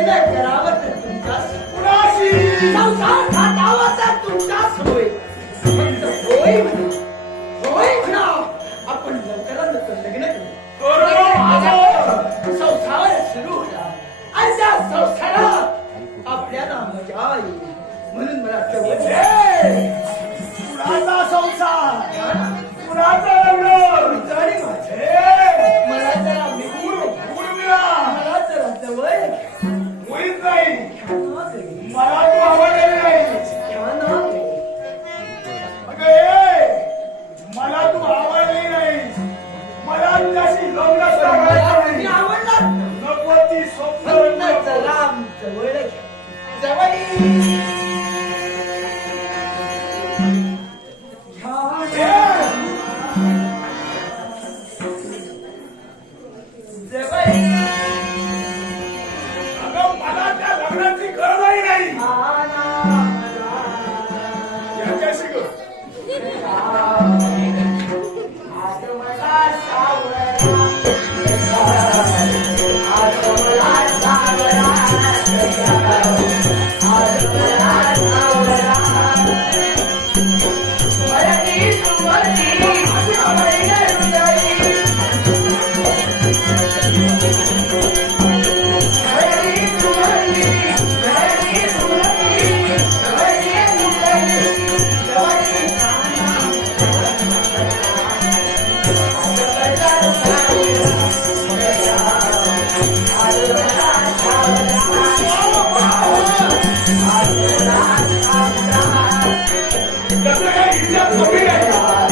Ele é grave. muera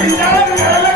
Obrigado,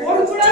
púrpura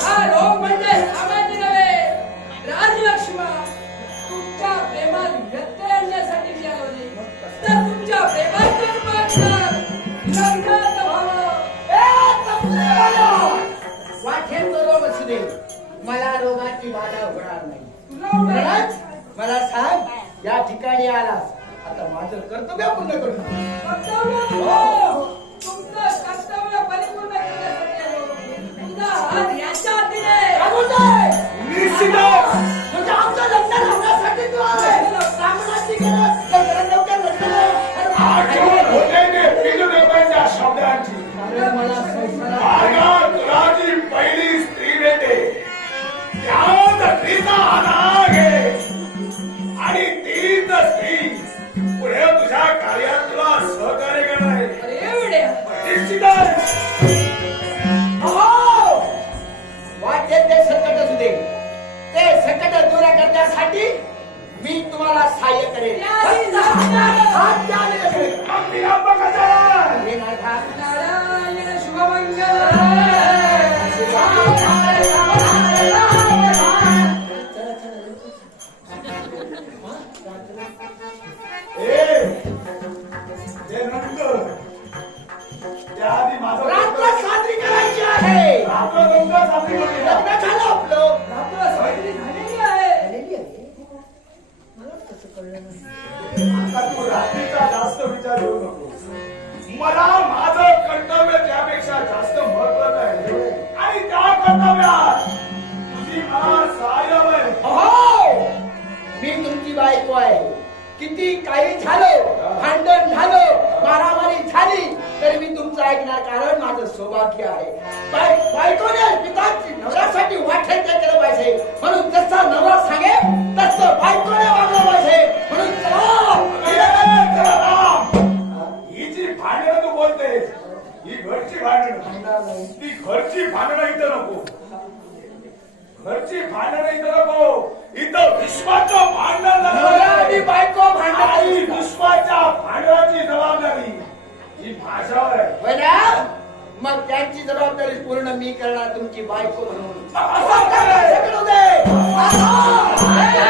हा रोग म्हणजे राजलक्ष्मा तुमच्या प्रेमात व्यत्यय आणण्यासाठी मी मला रोगाची बाधा होणार नाही. मला सांग या ठिकाणी आला आता माझं कर्तव्य पूर्ण करू करण्यासाठी मी तुम्हाला सहाय्य करेन. त्याही जबाबदार. हात कळलं आता तू रात्रीचा जास्त विचार करू नको मला माझं कर्तव्य त्यापेक्षा जास्त महत्वाचं आहे. आणि त्या कर्तव्यात तुझी मला सहाय्य आहे. अहो! मी तुमची बायको आहे. किती काही झालं भांडण झालं मारामारी झाली तरी मी तुमचं ऐकणार कारण माझं सौभाग्य आहे. बाय बायकोने पिताची नवऱ्यासाठी वाटेल ते केलं पाहिजे. म्हणून जसा नवरा सांगेल तसं बायकोने वागलं पाहिजे. म्हणून चला ए, चला. राम. ही जी भांडणं तू बोलतेस ही घरची भांडणं. भांडणार नाही. ती घरची भांडणं इथं नको. घरची भांडणं इथं नको. इथं विश्वाचं भांडण नवरा आणि झालं बायको आणि भांडण विश्वाच्या भांडणाची जबाबदारी ही माझ्यावर आहे. होय ना मग त्यांची जबाबदारी पूर्ण मी करणार तुमची बायको म्हणून. Hey!